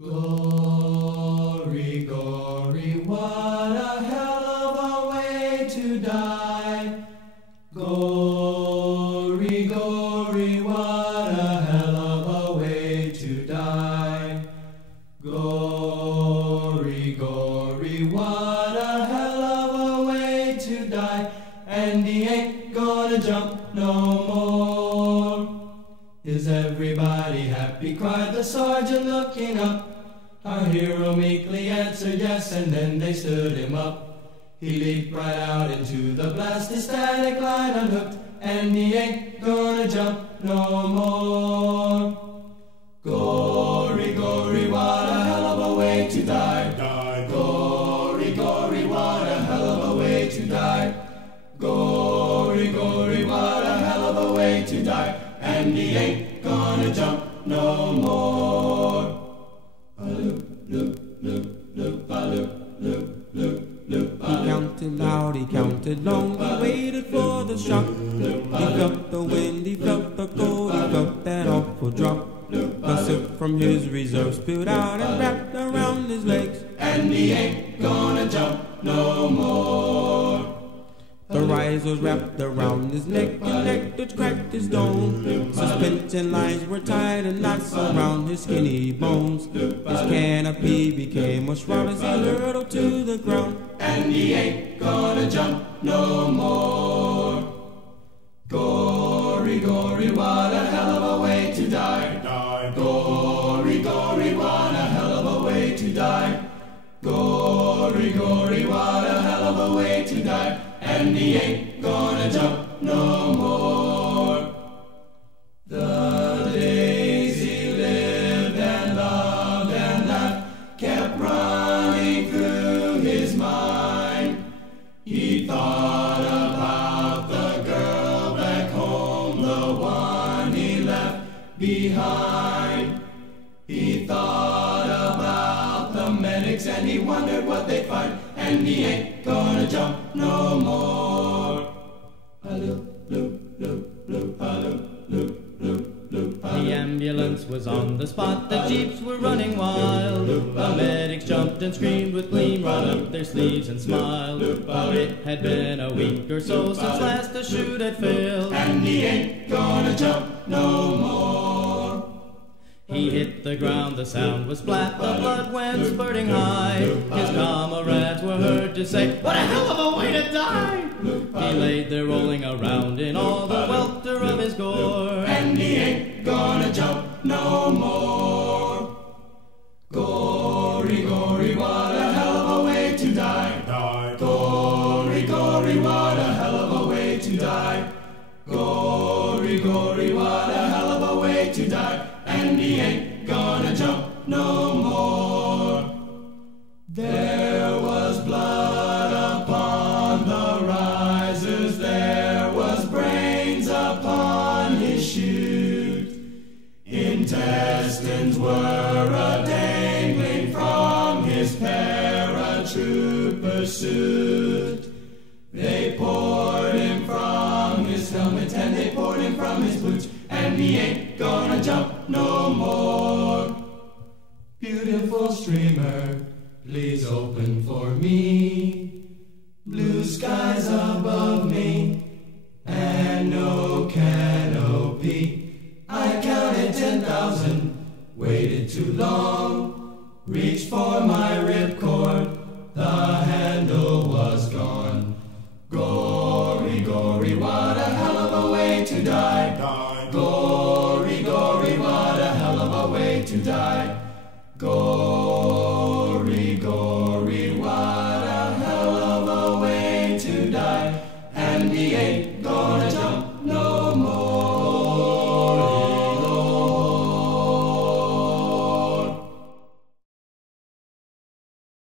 Glory, glory, what a hell of a way to die. Glory, glory, what a hell of a way to die. Glory, glory, what a hell of a way to die. And he ain't gonna jump no more. Is everybody happy? Cried the sergeant looking up. Our hero meekly answered yes, and then they stood him up. He leaped right out into the blast, his static line unhooked, and he ain't gonna jump no more. Glory, glory, what a hell of a way to die. Glory, glory, what a hell of a way to die. Glory, glory, what a hell of a way to die. And he ain't gonna jump no more. He counted loud, he counted long, he waited for the shock. He felt the wind, he felt the cold, he felt that awful drop. The soot from his reserve spilled out and wrapped around his legs. And he ain't gonna jump no more. The risers wrapped around his neck, his neck which cracked his dome. Suspension lines were tied in knots around his skinny bones. His canopy became a shroud as he hurtled to the ground. And he ain't gonna jump no more. Gory, gory, what a hell of a way to die. Gory, gory, what a hell of a way to die. Gory, gory, what a hell of a way to die. And he ain't gonna jump no more. The days he lived and loved and laughed kept running through his mind. He thought about the girl back home, the one he left behind. He thought about the medics and he wondered what they'd find. And he ain't gonna jump no more. The ambulance was on the spot, the jeeps were running wild. The medics jumped and screamed with gleam, rolled up their sleeves and smiled. But it had been a week or so since last the chute had failed. And he ain't gonna jump no more. He hit the ground, the sound was flat, the blood went spurting high. His comrades were heard to say, "What a hell of a way to die!" He laid there rolling around in all the welter of his gore. And he ain't gonna jump no more. Gory, gory, what a hell of a way to die. Gory, gory, what a hell of a way to die. Gory, gory, what a hell of a way to die. And he ain't gonna jump no more. There was blood upon the risers, there was brains upon his chute. Intestines were a-dangling from his paratrooper suit. They poured him from his helmet and they poured him from his boots. And he ain't gonna jump no more. Beautiful streamer, please open for me. Blue skies above me and no canopy. I counted 10,000, waited too long, reached for my ripcord.